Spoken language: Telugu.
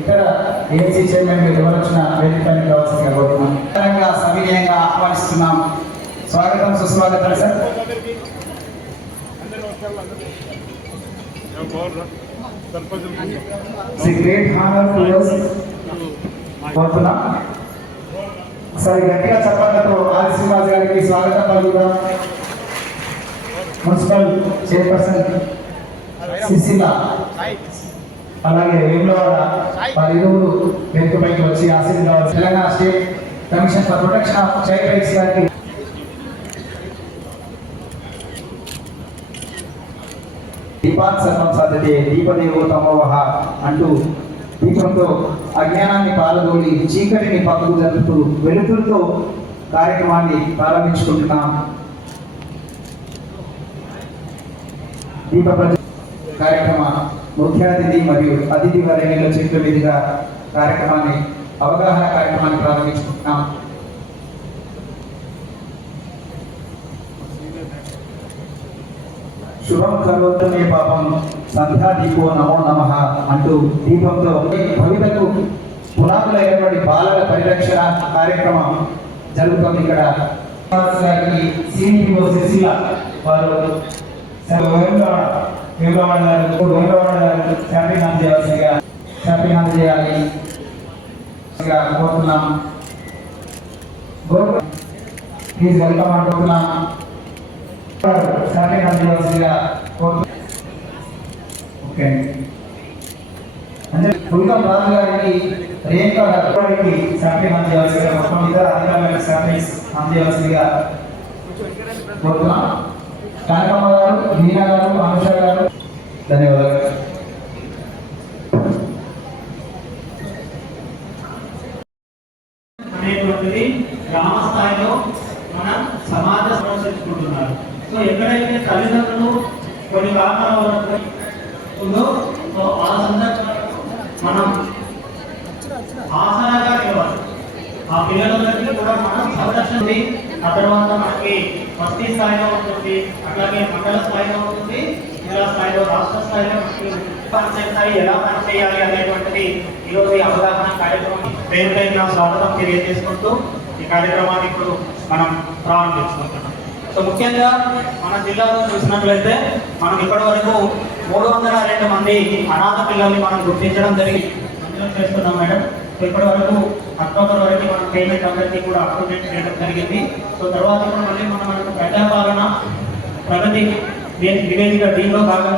ఇక్కడ ఏసీ చైర్మన్ వివరించిన వేదికపైన కావాల్సిందిగా కోరుతున్నాం. సవినయంగా ఆహ్వానిస్తున్నాం. స్వాగతం సుస్వాగతం sir. Great honour to us కోరుతున్నాం. సరే గట్టిగా చెప్పడంతో ఆర్ శ్రీనివాస్ గారికి స్వాగతం పలుకుదాం. మున్సిపల్ చైర్పర్సన్ సిసిల అలాగే వేములవాడ వారి ఇరువురు వేదికపైకి వచ్చి ఆశీర్వదించవచ్చు. Telangana state commission for protection of child rights గారికి దీపాన్ సర్వం సాధ్యతే దీపదేవో తమోవహ అంటూ దీపంతో అజ్ఞానాన్ని పారదోలి చీకటిని పక్కకు జరుపుతూ వెలుతురుతో కార్యక్రమాన్ని ప్రారంభించుకుంటున్నాం. దీప కార్యక్రమ ముఖ్య అతిథి మరియు అతిథి వరేణ్యుల చేతుల మీదుగా కార్యక్రమాన్ని అవగాహన కార్యక్రమాన్ని ప్రారంభించుకుంటున్నాం. శుభం కరోతమే పాపం సంధ్యా దీపో నమో నమః అంటూ దీపంతో భవితకు పునాదులైనటువంటి బాలల పరిరక్షణ కార్యక్రమం జరుగుతుంది. ఇక్కడ వారు చేయాలి కోరుతున్నాం. ప్లీజ్ వెల్కమ్ అంటున్నాం. రాజు గారికి రేణుకా గారికి శాంతి అందజేయాల్సిందిగా మొత్తం ఇతర అధికారులకు శాంతి అందజేయాల్సిందిగా కోరుతున్నాం. కనకమ్మ గారు, మీనా గారు, అనుష గారు ధన్యవాదాలు. అనేటువంటిది గ్రామ స్థాయిలో మన సమాజ సమస్యలుకుంటున్నారు. సో ఎక్కడైతే తల్లిదండ్రులు కొన్ని కారణాల వరకు ఉందో సో ఆ సందర్భంలో మనం ఆసరాగా ఇవ్వాలి. ఆ పిల్లలందరికీ కూడా మనం సంరక్షణ. ఆ తర్వాత మనకి బస్తీ స్థాయిలో ఉంటుంది, అట్లాగే మండల స్థాయిలో ఉంటుంది, జిల్లా స్థాయిలో, రాష్ట్ర స్థాయిలో పంచాయతీ స్థాయి ఎలా పనిచేయాలి అనేటువంటిది ఈరోజు అవగాహన కార్యక్రమం పేరుపైన స్వాగతం తెలియజేసుకుంటూ ఈ కార్యక్రమాన్ని ఇప్పుడు మనం ప్రారంభించుకుంటున్నాం. సో ముఖ్యంగా మన జిల్లాలో చూసినట్లయితే మనం ఇప్పటి వరకు 302 మంది అనాథ పిల్లల్ని మనం గుర్తించడం జరిగింది, మంజూరు చేస్తున్నాం మేడం. సో ఇప్పటి వరకు అక్టోబర్ వరకు మనం పేమెంట్ అందరికీ కూడా అప్డేట్ చేయడం జరిగింది. సో తర్వాత కూడా మళ్ళీ మనకు ప్రజాపాలన ప్రగతి నివేదిక దీనిలో భాగంగా